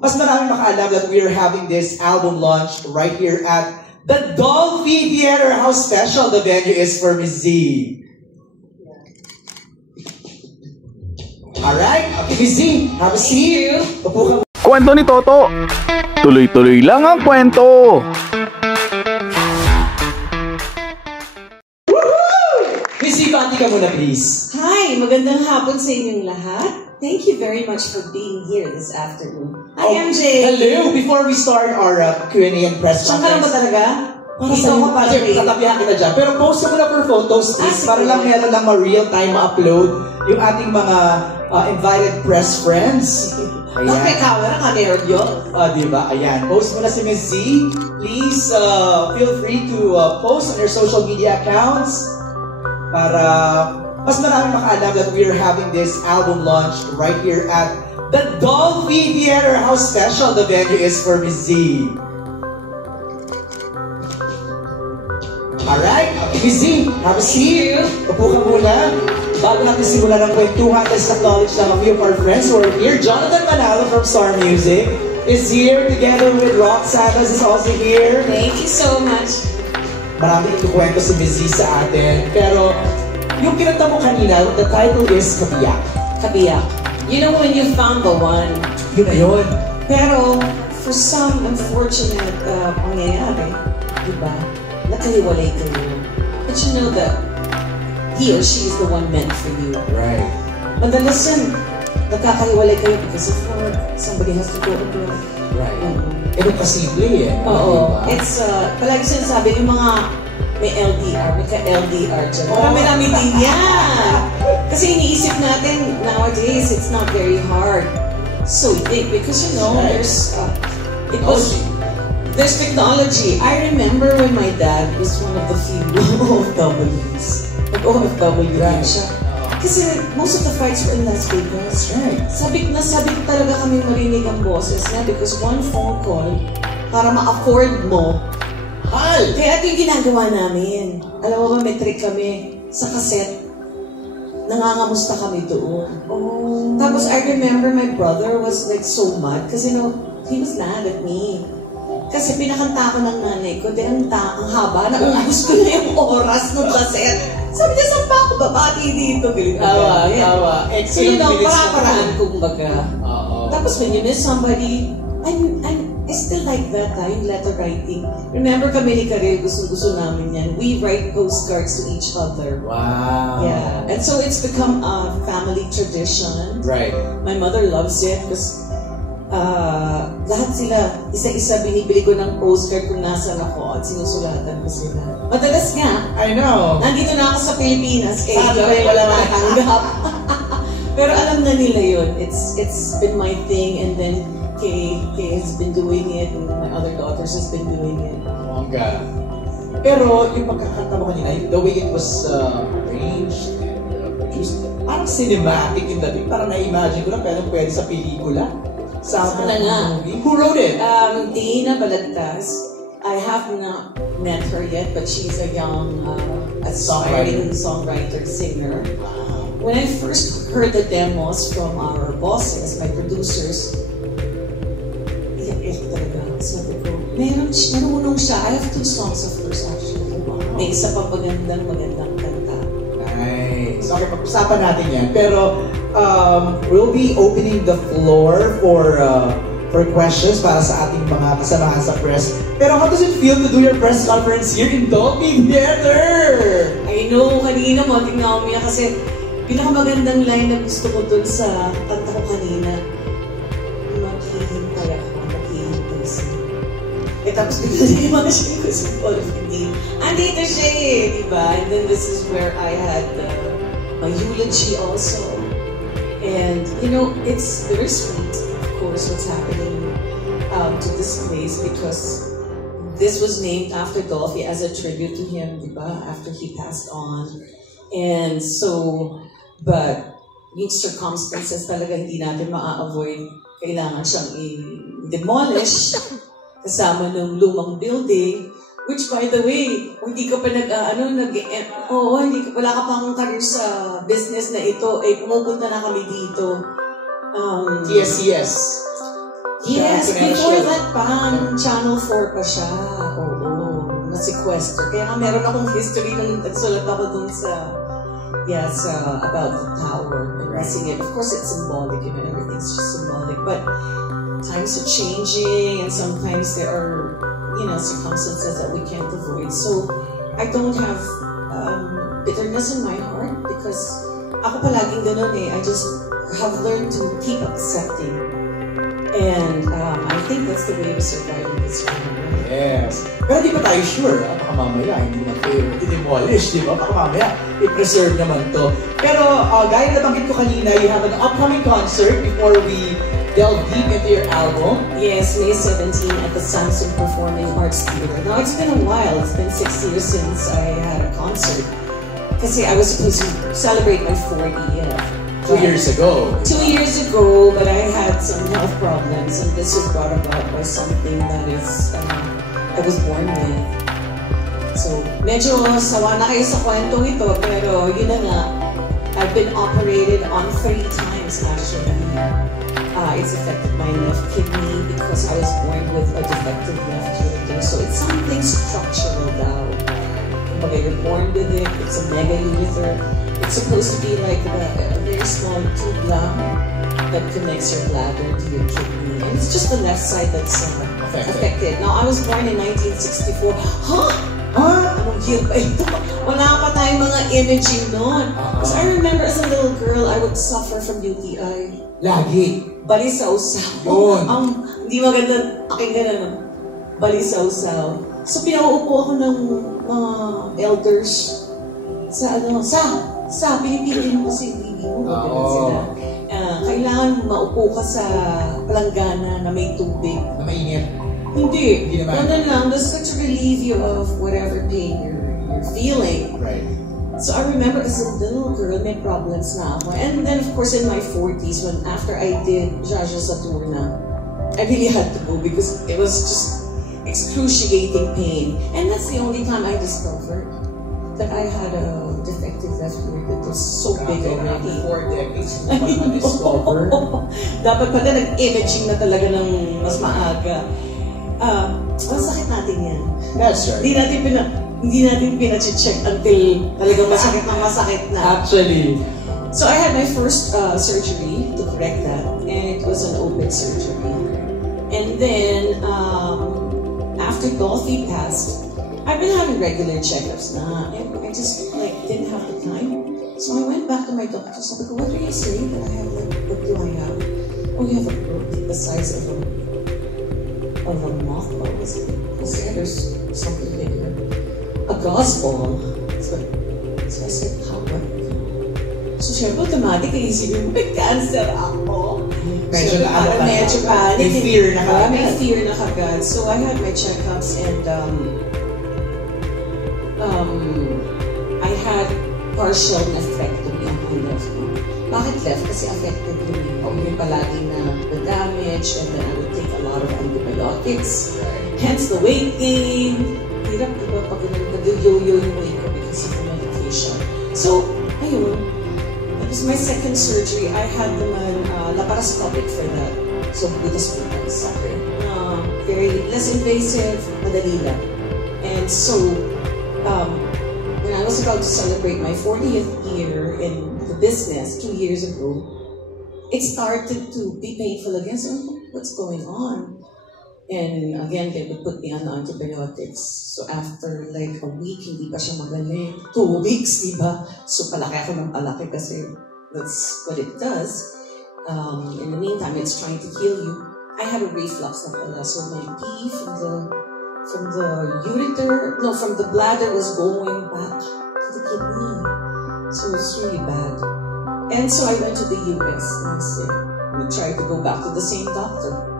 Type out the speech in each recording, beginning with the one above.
mas maraming makaalam that we are having this album launch right here at the Dolphy Theater. How special the venue is for Miss Z. Alright, okay, Miss Z, have a seat. Upo ka. Kwento ni Toto. Tuloy-tuloy lang ang kwento. Miss Z, bati ka muna please. Hi, magandang hapon sa inyong lahat. Thank you very much for being here this afternoon. Hi, MJ! Hello! Before we start our Q&A and press conference. Saan ka lang ba talaga? Dito ako pala. Katabihan kita dyan. Pero post mo na for photos, please. Para lang meron lang ma-real time ma-upload yung ating mga invited press friends. Ayan. Okay, camera ka, Nerdio. Diba? Ayan. Post mo na si Ms. Z. Please feel free to post on your social media accounts para mas maraming makaalam that we are having this album launch right here at the Dolphy Theater. How special the venue is for Ms. Z. Alright, okay, Ms. Z, have a seat. Upo ka muna. Bago natin simulan ng kwentuhan, let's acknowledge lang a few of our friends who are here. Jonathan Manalo from Star Music is here together with Rock Santos is also here. Thank you so much. Marami itukwento si Ms. Z sa atin. Pero yung kinanta mo kanina, the title is Kabiyak. Kabiyak. You know when you found the one. Yun na yun. Pero for some unfortunate pangyayari, diba? Nakahiwalay kayo. But you know that he or she is the one meant for you. Right. Madalas yan, nakakahiwalay kayo because of work. Somebody has to go abroad. Right. Pero kasimple eh. Oo. It's, palagi sinasabi, yung mga may LDR, may ka-LDR dyan. Marami-rami din yan. Kasi iniisip natin, nowadays, it's not very hard. So we think, because you know, there's technology. I remember when my dad was one of the few OFWs. Nag-OFW rin siya. Kasi most of the fights were in Las Vegas. Right. Sabi ko talaga kami marinig ang boses niya because one phone call, para ma-afford mo, kaya ito yung ginagawa namin. Alam mo ba, may trick kami sa cassette. Nangangamusta kami doon. Oh. Tapos I remember my brother was like so mad kasi he was mad at me. Kasi pinakanta ko ng nanay ko, ang haba, naubos ko na yung oras ng cassette. Sabi niya, saan ba ako babati dito? Tawa. So you know, para-paraan kumbaga. Tapos when you miss somebody, I still like that, yung letter writing. Remember kami ni Karel, gusto namin yan. We write postcards to each other. Wow. Yeah. And so it's become a family tradition. Right. My mother loves it because lahat sila, isa-isa binibili ko ng postcard kung nasan ako at sinusulatan ko sila. Madalas nga, I know. nandito na ako sa Pilipinas, kaya wala natanggap. Pero alam na nila yun. It's been my thing, and then Kay has been doing it, and my other daughters has been doing it. Mongga. Pero yung pagkakanta mo kanina, the way it was arranged and produced, parang cinematic yung dating. Parang na-imagine ko na pwede sa pelikula. Sana nga. Movie. Who wrote it? Tina Balagtas. I have not met her yet, but she's a young aspiring songwriter, singer. When I first heard the demos from our bosses, my producers, sabi ko, marunong siya. I have 2 songs of hers actually. May isa pa magandang kanta. Nice. Okay, pag-usapan natin yan. Pero, we'll be opening the floor for questions para sa ating mga kasamahan sa press. Pero how does it feel to do your press conference here in Dolphy Theater? I know, kanina mo, tingnan mo kasi pinakamagandang line na gusto ko dun sa kanta ko kanina. Maghihintay ako, maghihintay siya. Tapos bigla mga siya ko sa all of the andito siya diba? And then this is where I had my eulogy also. And you know, it's bittersweet, of course, what's happening to this place because this was named after Dolphy as a tribute to him, diba? After he passed on. And so, but yung circumstances talaga hindi natin ma-avoid. Kailangan siyang i-demolish kasama ng lumang building, which by the way, hindi ka pa wala ka pang career sa business na ito, pumupunta na kami dito. TSCS. Yes, Commercial. before that pa, Channel 4 pa siya. Oo, na-sequester. Kaya nga meron akong history nung nagsulat ako dun sa, about the tower and missing it. Of course, it's symbolic, everything's just symbolic. But times are changing and sometimes there are, circumstances that we can't avoid. So, I don't have bitterness in my heart because ako palaging ganun eh. I just have learned to keep accepting. And I think that's the way to survive in this world. Yes. Pero di pa tayo sure, baka mamaya hindi na kayo i-demolish, di ba? Baka mamaya i-preserve naman to. Pero gaya na nabanggit ko kanina, you have an upcoming concert before we delve deep into your album. Yes, May 17 at the Samsung Performing Arts Theater. Now, it's been a while. It's been 6 years since I had a concert. Kasi I was supposed to celebrate my 40th. 2 years ago. 2 years ago, but I had some health problems, and this was brought about by something that is I was born with. So, medyo sawa na kayo sa kwentong ito, pero yun na nga, I've been operated on 3 times actually. It's affected my left kidney because I was born with a defective left ureter. So it's something structural daw. But you're born with it, it's a mega ureter. It's supposed to be like a very small tube lang that connects your bladder to your kidney. And it's just the left side that's affected. Now, I was born in 1964. Huh? Anong year ba ito? Wala pa tayong mga imaging noon. Because I remember as a little girl, I would suffer from UTI. Lagi. Balisaw-saw. Yun. Hindi maganda pakinggan na balisaw-saw. So, pinauupo ako ng mga elders pinipitin mo kasi hindi mo. Kailangan maupo ka sa palanggana na may tubig. Na mainit. Hindi. Hindi naman. Ganun lang. That's to relieve you of whatever pain you're feeling. Right. So I remember as a little girl, may problems na ako. And then of course in my 40s, after I did Jaja Saturna, I really had to go because it was just excruciating pain. And that's the only time I discovered that I had a defective left ear that was so big already. 4 decades mo pa na-discover. Dapat pala nag-imaging na talaga ng mas maaga. Ang sakit natin yan. That's right. Hindi natin pina-check until talagang masakit na. Actually. So I had my first surgery to correct that, and it was an open surgery. And then, after Dorothy passed, I've been having regular checkups na. I just didn't have the time. So I went back to my doctor. Sabi ko, what do you say that I have? What do I have? Oh, you have a growth the size of a mothball. Was it? There's something bigger. A gauze ball. So I said, how what? So syempre, automatic, isipin mo, may cancer ako. Medyo medyo panic. May fear na kagad. May fear na kagad. So I had my checkups and I had partial nephrectomy on my left arm. Bakit left? Kasi affected yung palagi na the damage, and then I would take a lot of antibiotics. Hence the weight gain. Hirap, diba, pag nag-yo-yo yung weight ko because of the medication. So, ayun. That was my second surgery. I had naman laparoscopic for that. So, butas-butas. Very less invasive, madali lang. And so, when I was about to celebrate my 40th year in the business 2 years ago, it started to be painful again. So, what's going on? And again, they would put me on antibiotics. So after like a week, hindi pa siya magaling. 2 weeks, diba? So palaki ako ng palaki kasi that's what it does. In the meantime, it's trying to heal you. I had a reflux na pala. So my pee from the bladder was going back to the kidney. So it's really bad. And so I went to the US and I said, we tried to go back to the same doctor.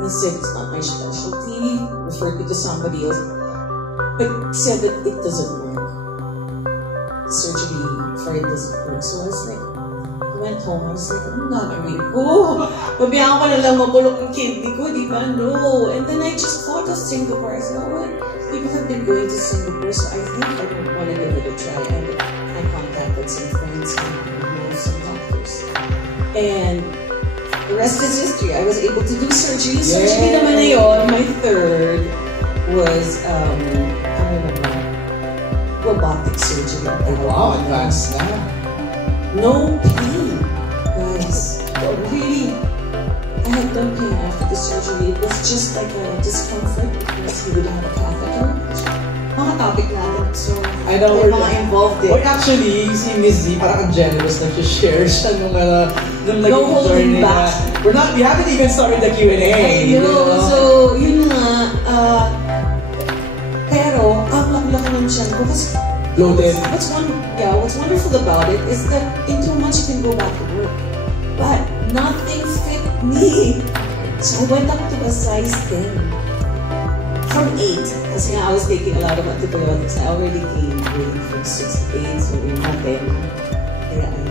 He said, it's not my specialty, referred me to somebody else, but said that it doesn't work. The surgery for it doesn't work. So I was like, I went home, I was like, ano gagawin ko? Pabayaan ko na lang mabulok yung kidney ko, di ba? No. And then I just thought of Singapore. I said, oh, well, people have been going to Singapore, so I think I would want to give it a try. And I contacted some friends and some doctors. And the rest is history. I was able to do surgery. Surgery naman na yun. My third was, ano naman, robotic surgery. Wow, advanced na. No pain, guys. Really, I had no pain after the surgery. It was just like a discomfort because he would have a catheter. Mga topic natin. So, I know may mga involved Well, din. actually, si Miss Z, parang ang generous na share siya nung naging holding journey back. na. We haven't even started the Q&A. I know. So, yun nga. Pero, ang laki ng tiyan ko kasi Bloated. what's wonderful about it is that in 2 months you can go back to work. But nothing fit me. So I went up to a size 10. From 8. Kasi nga I was taking a lot of antibiotics. I already gained weight from 6 to 8. So yun na 10. Kaya may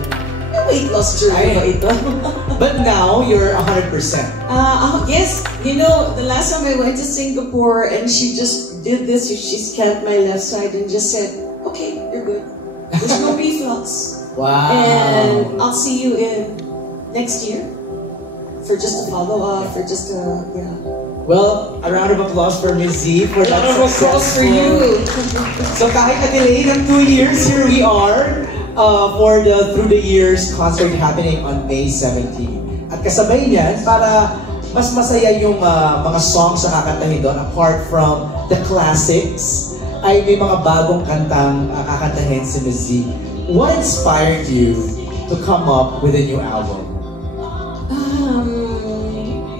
weight loss journey ba ito? But now, you're 100%. Yes. You know, the last time I went to Singapore and she just did this, she scanned my left side and just said, okay, you're good. There's no reflux. Wow. And I'll see you in next year for just a follow-up, for just a, yeah. Well, a round of applause for Miss Z for that A round of applause for you. So kahit na-delay ng 2 years, here we are for the Through the Years concert happening on May 17. At kasabay niyan, para mas masaya yung mga songs na kakantahin doon, apart from the classics, ay may mga bagong kantang kakantahin si Miss Z. What inspired you to come up with a new album?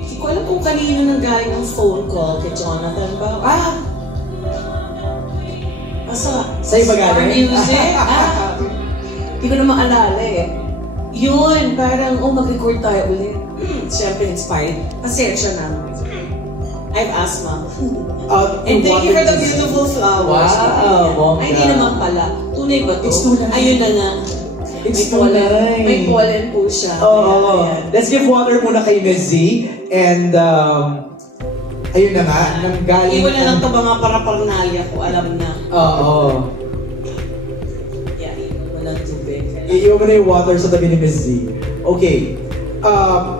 Hindi ko alam kung kanino nanggaling ng phone call kay Jonathan ba? Sa'yo ba galing? Music? Hindi ko na maalala eh. Yun, parang, mag-record tayo ulit. Siyempre inspired. Pasensya na. I have asthma. And thank you for the beautiful flowers. Wow, Ay, hindi naman pala. Tunay ba to? It's tunay. Ayun na nga. It's tunay. May pollen po siya. Oh, Ayan. let's give water muna kay Miss Z. And, ayun na nga, nanggaling... Iwan na lang ito mga paraparnalya ko, alam na. Oo. Yeah, iwan lang tubig. Iiwan mo na yung water sa tabi ni Miss Z. Okay.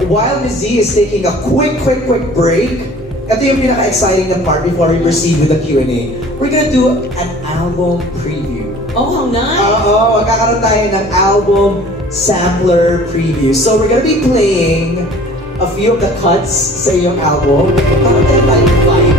While Miss Z is taking a quick break, ito yung pinaka-exciting na part before we proceed with the Q&A. We're gonna do an album preview. Oh, how nice! Oo, magkakaroon tayo ng album sampler preview. So we're gonna be playing a few of the cuts sa iyong album. Parang tayo vibe.